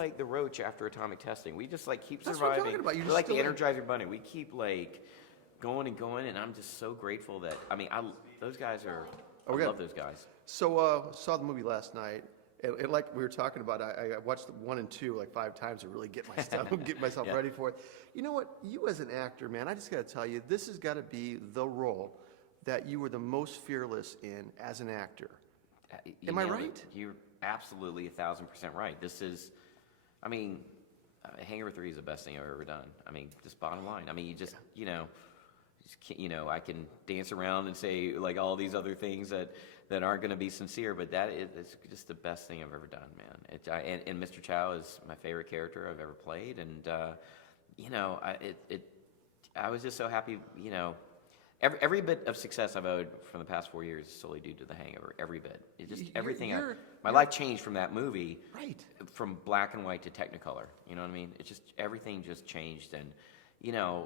like the roach after atomic testing. We just like keep That's what I'm surviving. talking about. You're We're like the still Energizer Bunny. We keep like going and going, and I'm just so grateful that those guys are. I love those guys. So saw the movie last night, and like we were talking about, I watched 1 and 2 like 5 times to really get myself Yeah. ready for it. You know what? You as an actor, man, I just got to tell you, this has got to be the role that you were the most fearless in as an actor. Am I right? You're absolutely 1,000% right. This is, I mean, Hangover 3 is the best thing I've ever done. I mean, just bottom line. I mean, you just, I can dance around and say like all these other things that aren't going to be sincere, but it's just the best thing I've ever done, man. And Mr. Chow is my favorite character I've ever played, and I was just so happy, Every bit of success I've owed from the past 4 years is solely due to The Hangover. Every bit. It just everything. My life changed from that movie. Right. From black and white to Technicolor. You know what I mean? It just everything just changed, and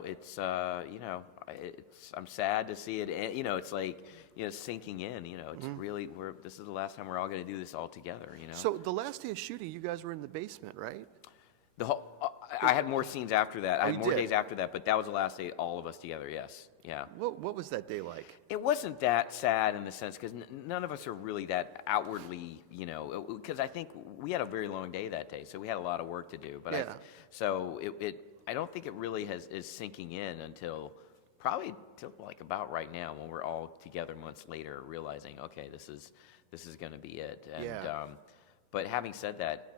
it's I'm sad to see it. It's like sinking in. It's really this is the last time we're all going to do this all together. So the last day of shooting, you guys were in the basement, right? The whole. I had more scenes after that. I had more did? days after that, but that was the last day, all of us together. Yes, yeah. What was that day like? It wasn't that sad in the sense because none of us are really that outwardly, because I think we had a very long day that day, so we had a lot of work to do. But I don't think it really is sinking in until probably till like about right now when we're all together months later, realizing okay, this is going to be it. And, but having said that.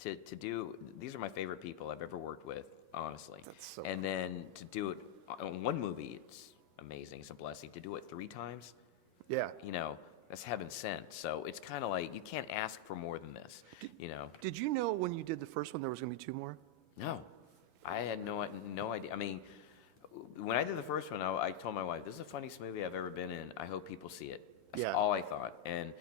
To do these are my favorite people I've ever worked with, honestly. And then to do it on one movie, it's amazing. It's a blessing. To do it 3 times, that's heaven sent. So it's kind of like you can't ask for more than this. Did you know when you did the first one there was going to be 2 more? No, I had no idea. I mean, when I did the first one, I told my wife, "This is the funniest movie I've ever been in. I hope people see it." That's all I thought. And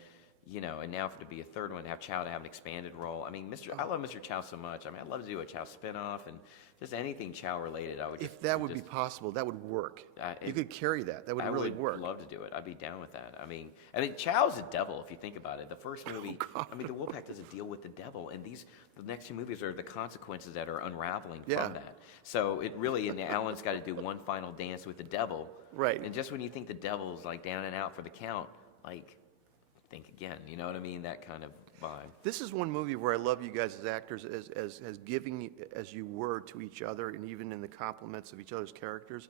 now to be a third one, to have Chow to have an expanded role. I mean, I love Mr. Chow so much. I mean, I'd love to do a Chow spinoff and just anything Chow related. If that would be possible, that would work. You could carry that. That would really work. I would love to do it. I'd be down with that. I mean, Chow's a devil if you think about it. The first movie, the Wolfpack doesn't deal with the devil, and the next 2 movies are the consequences that are unraveling from that. So it really, and Alan's got to do one final dance with the devil. Right. And just when you think the devil's like down and out for the count, like. Think again, you know what I mean? That kind of vibe. This is one movie where I love you guys as actors, as giving as you were to each other, and even in the compliments of each other's characters.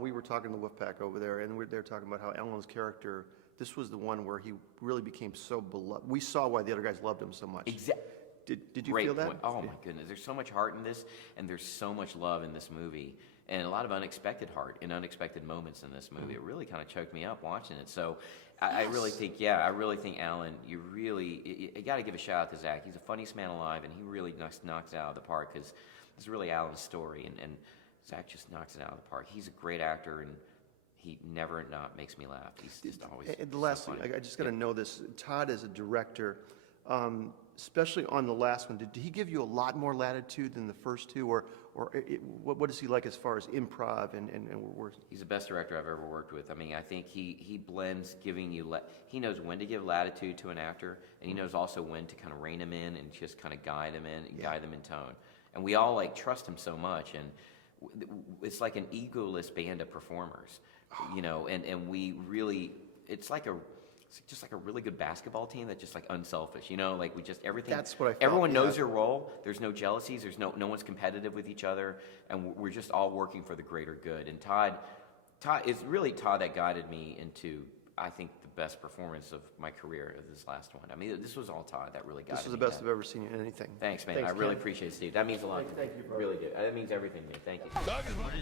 We were talking to the Wolfpack over there, and they're talking about how Alan's character. This was the one where he really became so beloved. We saw why the other guys loved him so much. Exactly. Did you feel that? Point. Oh my goodness! There's so much heart in this, and there's so much love in this movie, and a lot of unexpected heart and unexpected moments in this movie. It really kind of choked me up watching it. So. I really think, Alan, you got to give a shout out to Zach. He's the funniest man alive, and he really knocks it out of the park because it's really Alan's story, and Zach just knocks it out of the park. He's a great actor, and he never not makes me laugh. He's just always. And the last thing, I just got to know this. Todd, as a director, especially on the last one, did he give you a lot more latitude than the first 2, or what is he like as far as improv and He's the best director I've ever worked with. I mean, I think he blends giving you he knows when to give latitude to an actor, and he knows also when to kind of rein him in and just kind of guide them in tone. And we all like trust him so much, and it's like an egoless band of performers, and we really it's just like a really good basketball team that's just like unselfish, like we just everything. That's what I felt, everyone knows their role. There's no jealousies. There's no one's competitive with each other, and we're just all working for the greater good. And Todd is really Todd that guided me into, I think, the best performance of my career. This last one. I mean, this was all Todd that really guided me. This was the best I've ever seen in anything. Thanks, man. I really appreciate it, Steve. That means a lot. Thank you, bro. Really do. That means everything to me. Thank you.